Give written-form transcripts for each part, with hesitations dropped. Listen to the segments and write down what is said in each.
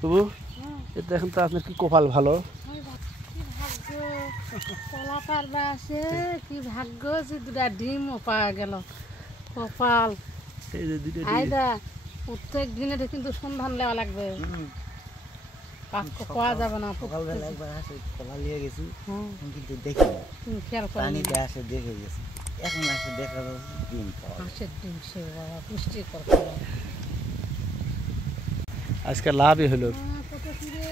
তবু এটা এখন তো আপনার কি কপাল ভালো। কলা পারবা আছে কি ভাগ্য যে দুটা ডিমও পাওয়া গেল কপাল। এই যে দুটো আইদা প্রত্যেক দিনে কিন্তু সন্ধান নেওয়া লাগবে, পাওয়া যাবে না। সকালবেলা একবার আসে কলা নিয়ে গেছি কিন্তু দেখি তুমি খেয়াল করো পানিতে আসে দেখে গেছি, এখন আসে দেখা যাচ্ছে ডিম পাওয়া যায়। হাঁসের ডিম সে বাবা পুষ্টিকর। আজকে লাভই হলো। কত ফিরে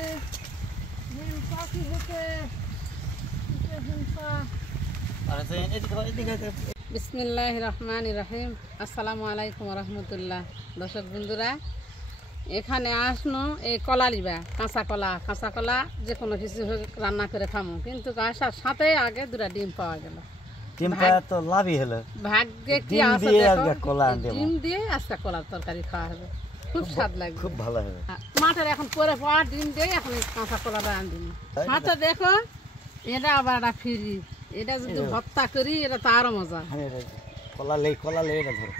পাখি হতে বিসমিল্লাহ রহমান রহিম। আসসালামু আলাইকুম রহমতুল্লাহ। দর্শক বন্ধুরা, এখানে আসনো এই কলা লিবা, কাঁচা কলা যে কোনো কিছু রান্না করে খামো, কিন্তু আসার সাথে আগে দুটা ডিম পাওয়া গেল। ডিম পাওয়া তো লাভই হলো। ভাগ্যে কি আছে দেখো, ডিম দিয়ে আজকে কলার তরকারি খাওয়া হবে, খুব স্বাদ লাগবে, খুব ভালো হবে। মাঠের এখন পরে পাওয়া ডিম দিয়ে এখন কাঁচা কলাটা আনদিন সাথে দেখো। এটা আবার একটা ফ্রি, এটা যদি ভর্তা করি এটা তো আরো মজা। কলা লে এটা ধরো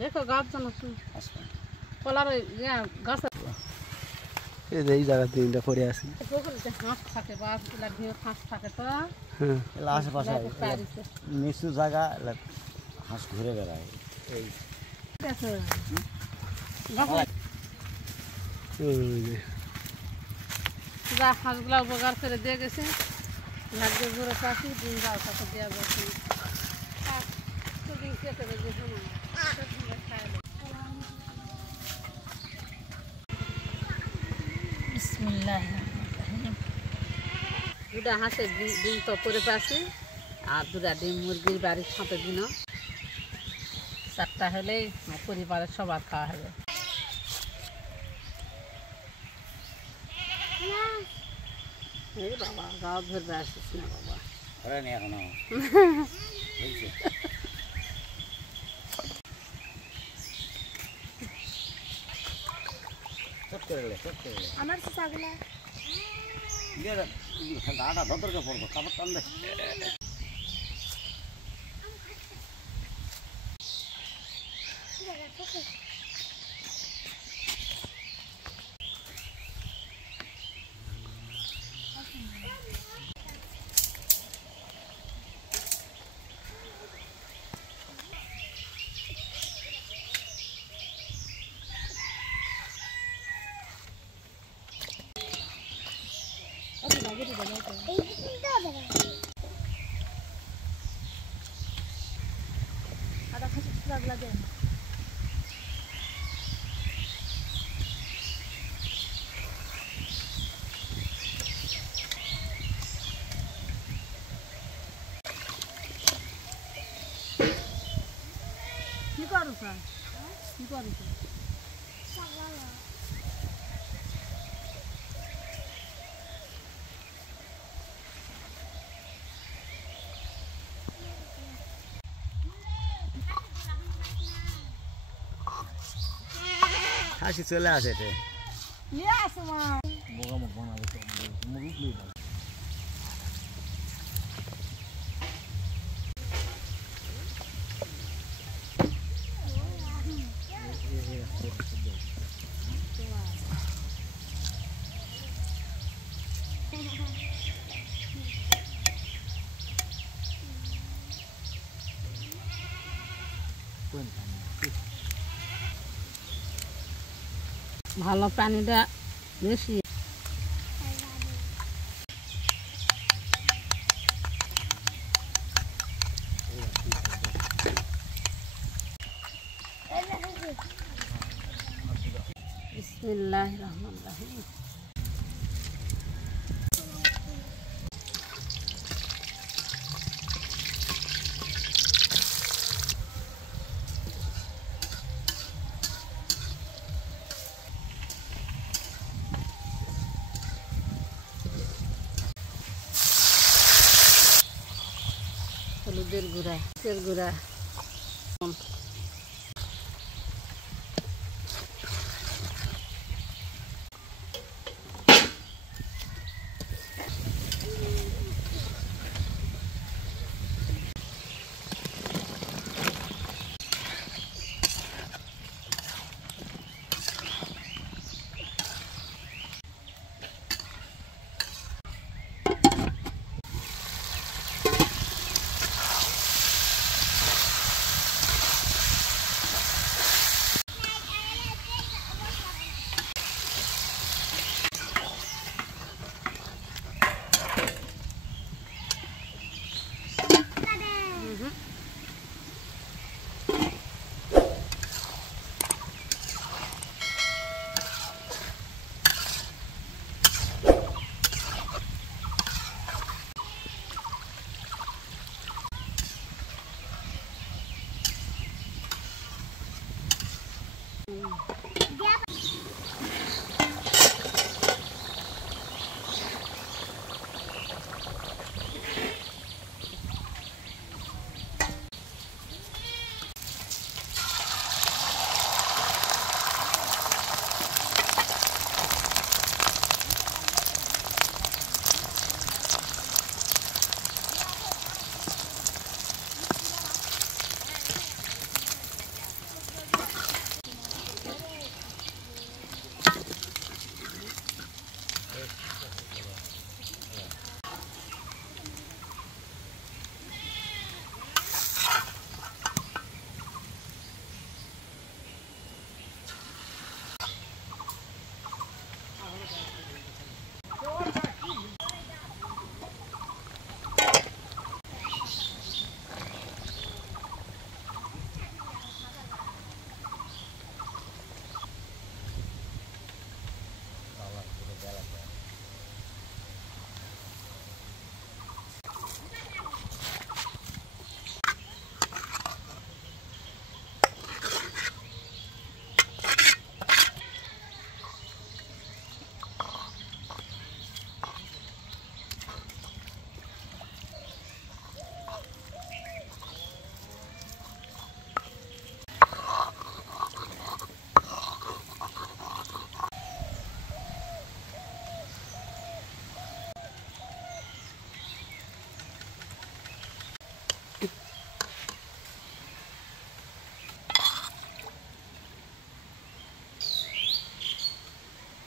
দেখো গাছ জানো কলার গাছ এই জায়গা তিনটা পড়ে আসি। হাঁস থাকে, বাসগুলা ঘিরে হাঁস থাকে তো আশেপাশে নিচু জায়গা হাঁস ঘুরে বেড়ায়। এই যা হাঁসগুলা উপকার করে দিয়ে গেছে, ভাগ্যে ঘুরে পাখি দিন যাও তাকে দেওয়া যাচ্ছে। দুটা হাঁসের ডিম তো করে পাচ্ছি, আর দুটা ডিম মুরগির বাড়ির সাথে দিন, চারটা হলেই পরিবারের সবার খাওয়া হবে। এই বাবা গাও ধরবে আসিস না বাবা। আমার ছাগলা দাঁড়া ভদ্রকে পড়বো কাপড় টান দে। আদা খাসি ছাগলা দেন কি করো স্যার, কি করো হাসি চলে আসে এতে নিয়ে আসো মা। বোকা মুখ বানাবো তো মুখ উঠলেই না। ভালো পানিটা বেশি। বিসমিল্লাহির রহমানির রহিম। হলুদের গুঁড়া, তেল গুঁড়া,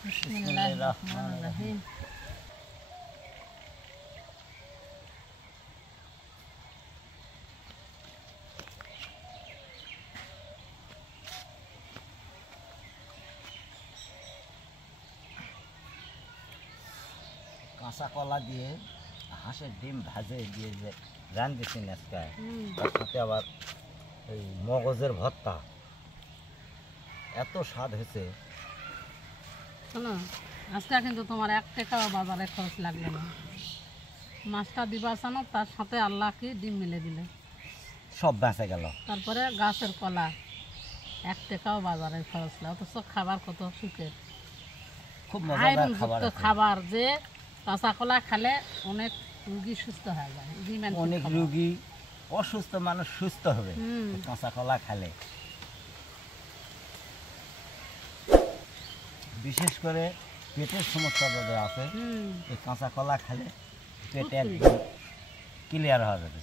বিসমিল্লাহির রহমানির রহিম। কাঁচা কলা দিয়ে হাঁসের ডিম ভাজে দিয়ে যে রান্ধিছি আজকে, হুম। তার সাথে আবার এই মগজের ভর্তা, এত স্বাদ হয়েছে। শোনো, আজকে কিন্তু তোমার 1 টাকাও বাজারে খরচ লাগবে না। মাছটা দিবা জানো, তার সাথে আল্লাহ কি ডিম মিলে দিলে, সব বেঁচে গেল। তারপরে গাছের কলা, 1 টাকাও বাজারে খরচ লাগে। অথচ খাবার কত সুখের, খুব মজাদার খাবার আয়রনযুক্ত আছে। খাবার, যে কাঁচা কলা খেলে অনেক রুগী সুস্থ হয়ে যায়। অনেক রুগী, অসুস্থ মানুষ সুস্থ হবে হুম। কাঁচা কলা খেলে। বিশেষ করে পেটের সমস্যা যাদের আছে, হুম। এই কাঁচা কলা খেলে পেটে খুব একদম ক্লিয়ার হয়ে যাবে।